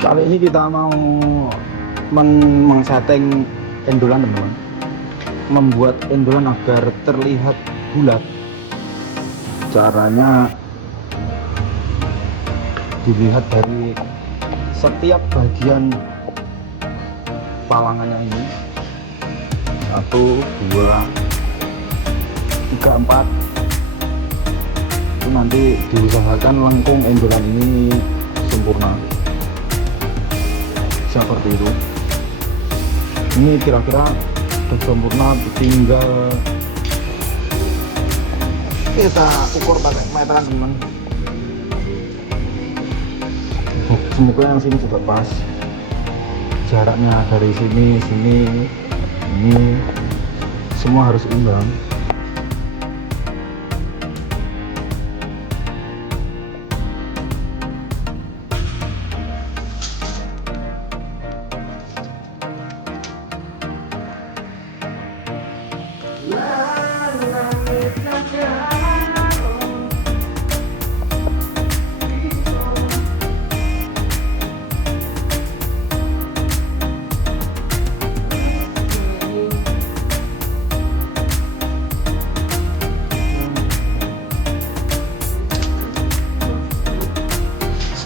Kali ini kita mau mengsetting endolan teman-teman, membuat endolan agar terlihat bulat. Caranya dilihat dari setiap bagian palangannya ini, 1, 2, 3, 4, itu nanti diusahakan lengkung endolan ini sempurna seperti itu. Ini kira-kira sudah sempurna, tinggal kita ukur pakai meteran teman. Semoga yang sini juga pas jaraknya, dari sini ini semua harus imbang.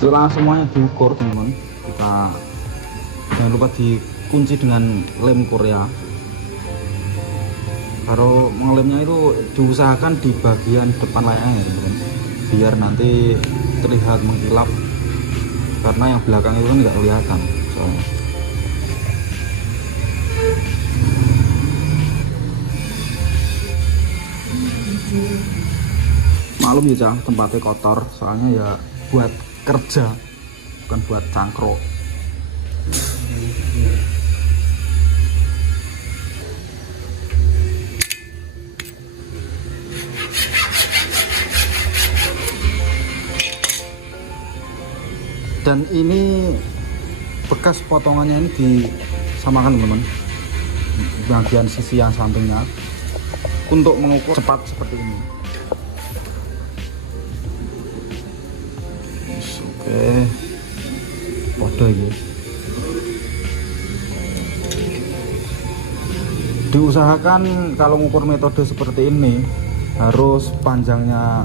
Setelah semuanya diukur teman-teman, kita jangan lupa dikunci dengan lem Korea. Kalau mengelemnya itu diusahakan di bagian depan layarnya teman-teman, biar nanti terlihat mengkilap, karena yang belakang itu kan nggak kelihatan soalnya. Malum ya Cah, tempatnya kotor soalnya ya buat kerja, bukan buat cangkruk. Dan ini bekas potongannya ini disamakan teman-teman, bagian sisi yang sampingnya, untuk mengukur cepat seperti ini. Oke, podo ini diusahakan kalau mengukur metode seperti ini harus panjangnya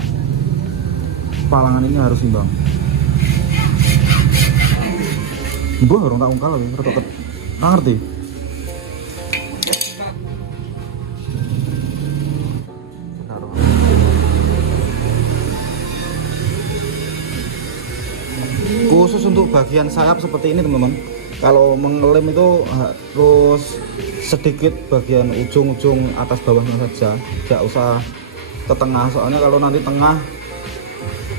palangan ini harus imbang. Mbah orang tak ungkal lho, rada ngerti. Khusus untuk bagian sayap seperti ini teman-teman, kalau mengelem itu harus sedikit bagian ujung-ujung atas bawahnya saja, tidak usah ke tengah, soalnya kalau nanti tengah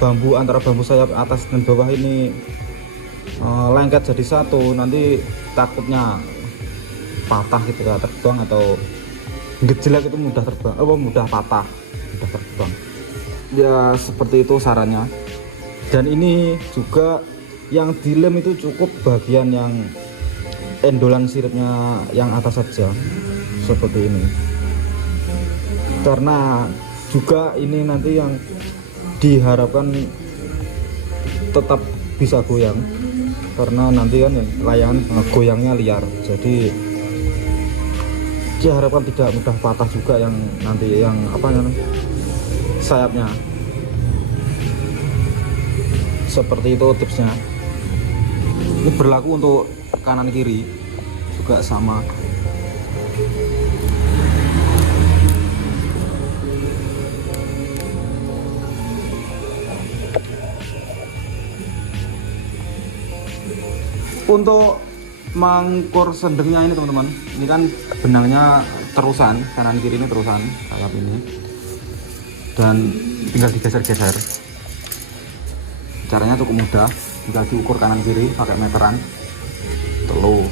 bambu, antara bambu sayap atas dan bawah ini lengket jadi satu, nanti takutnya patah gitu ya, terbang, atau gejlak itu mudah terbang, mudah patah, mudah terbang ya, seperti itu sarannya. Dan ini juga yang dilem itu cukup bagian yang endolan siripnya yang atas saja seperti ini, karena juga ini nanti yang diharapkan tetap bisa goyang, karena nanti kan layangan goyangnya liar, jadi diharapkan tidak mudah patah juga yang nanti yang sayapnya. Seperti itu tipsnya. Ini berlaku untuk kanan kiri juga sama. Untuk mengukur sendengnya ini teman-teman, ini kan benangnya terusan, kanan kiri ini terusan sayap ini, dan tinggal digeser-geser. Caranya cukup mudah, tinggal diukur kanan kiri pakai meteran, telu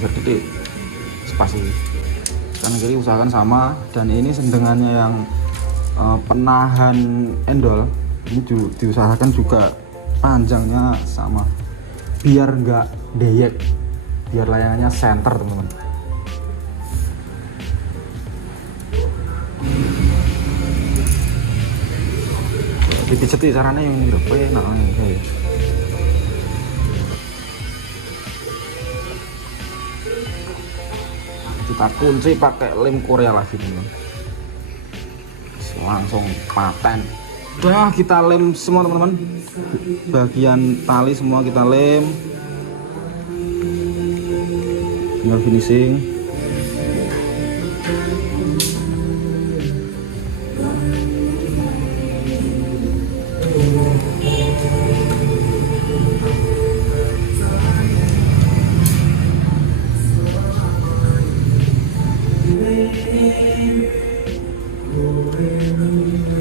bisa titik spasi kanan kiri usahakan sama. Dan ini sendengannya yang penahan endol ini diusahakan juga panjangnya sama, biar nggak deyek, biar layangannya center teman-teman. dipijeti caranya yang enak ya. Kita kunci pakai lem Korea lagi teman, langsung paten. Udah kita lem semua teman-teman, bagian tali semua kita lem, tinggal finishing.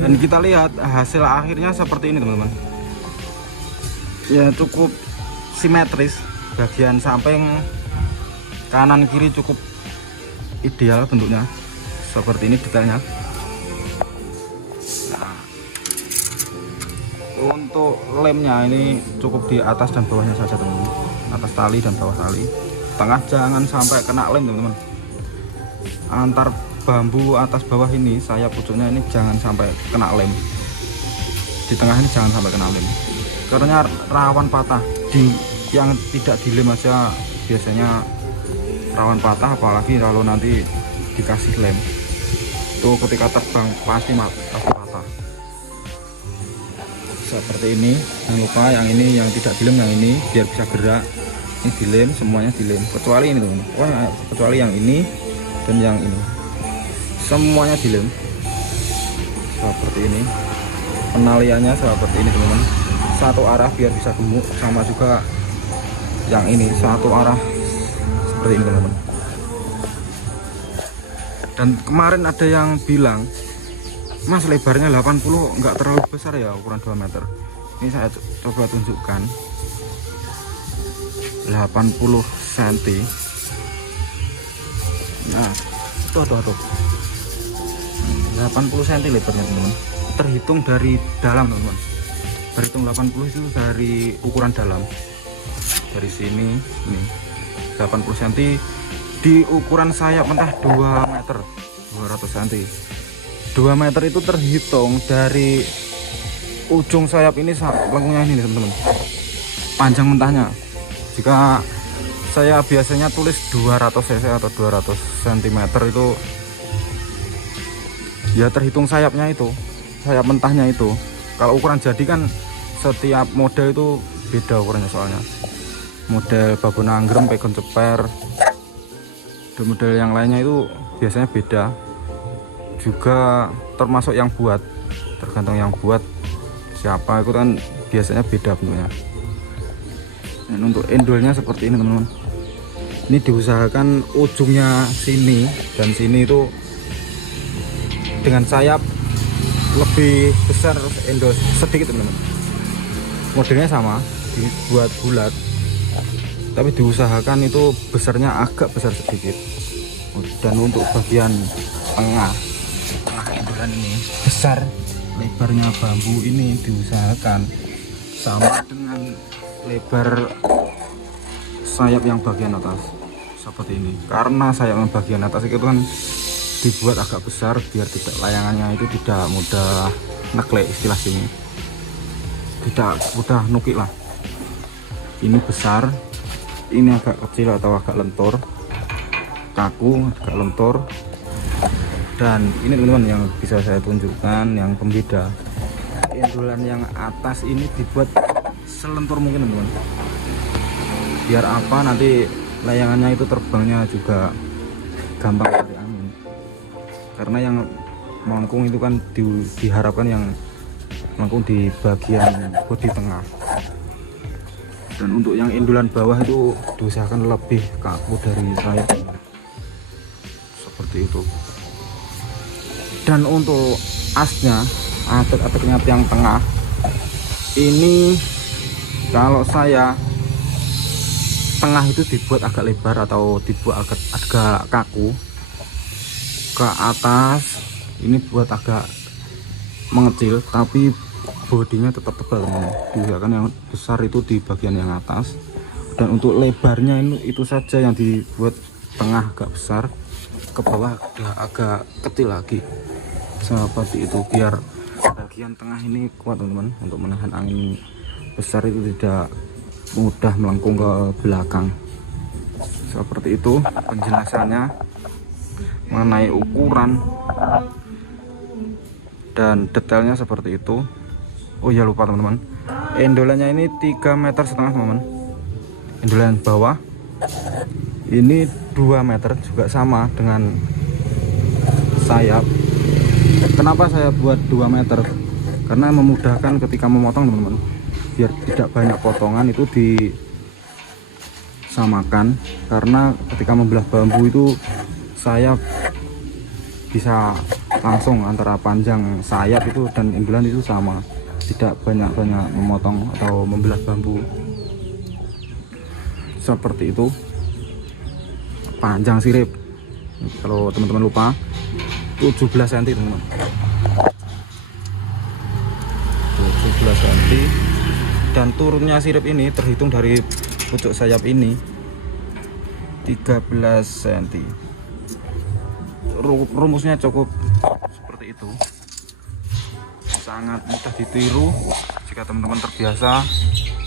Dan kita lihat hasil akhirnya seperti ini teman-teman, ya cukup simetris, bagian samping kanan kiri cukup ideal bentuknya, seperti ini detailnya. Nah, untuk lemnya ini cukup di atas dan bawahnya saja teman-teman, atas tali dan bawah tali, tengah jangan sampai kena lem teman-teman. Antar bambu atas bawah ini, sayap pucuknya ini jangan sampai kena lem, di tengah ini jangan sampai kena lem karena rawan patah. Yang tidak dilem aja biasanya rawan patah, apalagi kalau nanti dikasih lem tuh ketika terbang pasti patah seperti ini. Jangan lupa yang ini yang tidak dilem, yang ini biar bisa gerak ini dilem, semuanya dilem kecuali ini teman-teman. Kecuali yang ini dan yang ini semuanya dilem seperti ini. Penaliannya seperti ini teman-teman, satu arah biar bisa gemuk, sama juga yang ini satu arah seperti ini teman-teman. Dan kemarin ada yang bilang, Mas lebarnya 80 nggak terlalu besar ya ukuran 2 meter. Ini saya coba tunjukkan 80 cm. Nah tuh 80 cm lebarnya teman-teman, terhitung dari dalam teman-teman, terhitung 80 itu dari ukuran dalam, dari sini ini 80 cm di ukuran sayap mentah 2 meter 200 cm. 2 meter itu terhitung dari ujung sayap ini lengkungnya ini teman-teman, panjang mentahnya. Jika saya biasanya tulis 200 cc atau 200 cm itu ya terhitung sayapnya itu, sayap mentahnya itu. Kalau ukuran jadi kan setiap model itu beda ukurannya, soalnya model babon anggrem, pegon ceper, dan model yang lainnya itu biasanya beda juga, termasuk yang buat, tergantung yang buat siapa itu kan biasanya beda bentuknya. Dan untuk endolnya seperti ini teman-teman, ini diusahakan ujungnya sini dan sini itu dengan sayap lebih besar endol sedikit teman-teman. Modelnya sama, dibuat bulat, tapi diusahakan itu besarnya agak besar sedikit. Dan untuk bagian tengah endolan ini besar, lebarnya bambu ini diusahakan sama dengan lebar sayap yang bagian atas seperti ini, karena sayap yang bagian atas itu kan dibuat agak besar biar tidak, layangannya itu tidak mudah neklek, istilah sini tidak mudah nukik lah. Ini besar, ini agak kecil atau agak lentur, kaku, agak lentur. Dan ini teman-teman yang bisa saya tunjukkan yang pembeda, endolan yang atas ini dibuat selentur mungkin teman-teman, biar apa nanti layangannya itu terbangnya juga gampang dari angin, karena yang melengkung itu kan diharapkan yang melengkung di bagian bodi tengah. Dan untuk yang endolan bawah itu diusahakan lebih kaku dari sayap seperti itu. Dan untuk asnya, atek-ateknya tiang tengah ini, kalau saya tengah itu dibuat agak lebar atau dibuat agak kaku, ke atas ini buat agak mengecil, tapi bodinya tetap tebal teman-teman. Diusahakan yang besar itu di bagian yang atas, dan untuk lebarnya itu saja yang dibuat tengah agak besar, ke bawah agak kecil lagi seperti itu, biar bagian tengah ini kuat teman-teman, untuk menahan angin besar itu tidak mudah melengkung ke belakang. Seperti itu penjelasannya mengenai ukuran dan detailnya seperti itu. Oh ya, lupa teman-teman, endolannya ini 3,5 meter teman-teman. Endolan bawah ini 2 meter, juga sama dengan sayap. Kenapa saya buat 2 meter? Karena memudahkan ketika memotong teman-teman, biar tidak banyak potongan itu disamakan. Karena ketika membelah bambu itu sayap bisa langsung antara panjang sayap itu dan endolan itu sama, tidak banyak-banyak memotong atau membelah bambu. Seperti itu. Panjang sirip, kalau teman-teman lupa, 17 cm teman-teman, 17 cm. Dan turunnya sirip ini terhitung dari pucuk sayap ini 13 cm. Rumusnya cukup seperti itu, sangat mudah ditiru jika teman-teman terbiasa.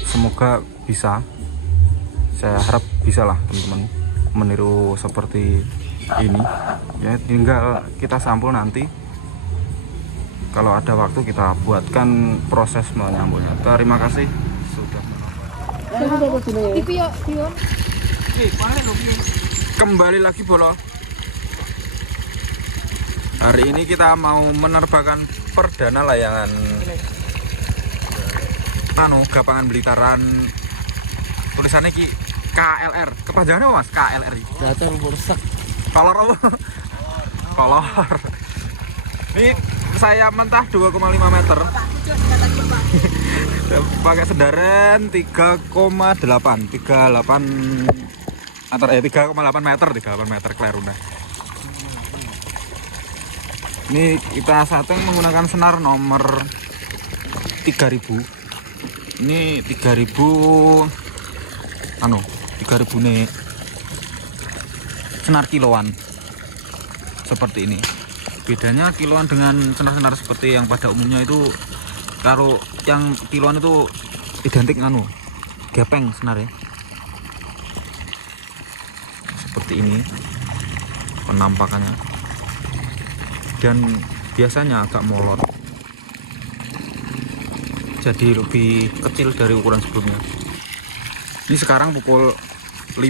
Semoga bisa, saya harap bisa lah teman-teman meniru seperti ini ya. Tinggal kita sampul, nanti kalau ada waktu kita buatkan proses menyambulnya. Terima kasih sudah menonton. Kembali lagi Bolo. Hari ini kita mau menerbangkan perdana layangan Gapangan Belitaran. Tulisannya ki KLR, kepanjangannya apa mas? KLR Data rusak. kolor apa? Kolor. Ini saya mentah 2,5 meter pakai sedaran 3,8 meter, 3,8 meter Kleruna. Ini kita setting menggunakan senar nomor 3000. Ini 3000 nih, senar kiloan seperti ini. Bedanya kiloan dengan senar-senar seperti yang pada umumnya itu, kalau yang kiloan itu identik gepeng senar ya. Seperti ini penampakannya, dan biasanya agak molor, jadi lebih kecil dari ukuran sebelumnya. Ini sekarang pukul 5,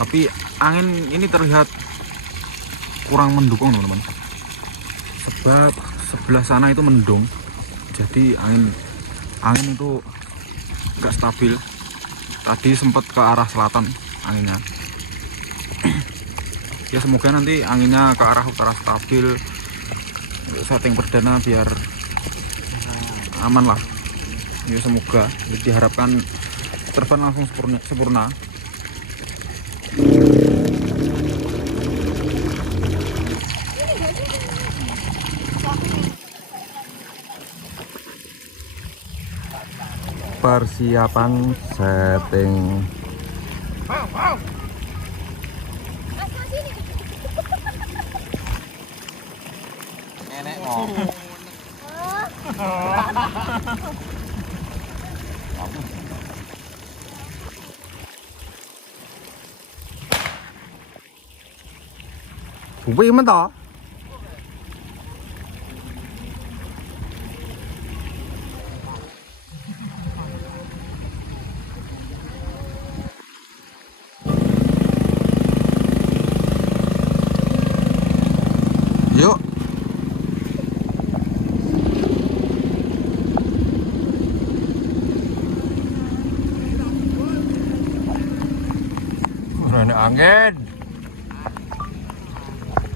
tapi angin ini terlihat kurang mendukung teman-teman, sebab sebelah sana itu mendung, jadi angin itu enggak stabil. Tadi sempat ke arah selatan anginnya. Ya semoga nanti anginnya ke arah utara stabil. Untuk setting perdana biar aman lah ya, semoga. Jadi diharapkan terbang langsung sempurna. Persiapan setting. Vì mình tỏ yuk. Udah ada angin.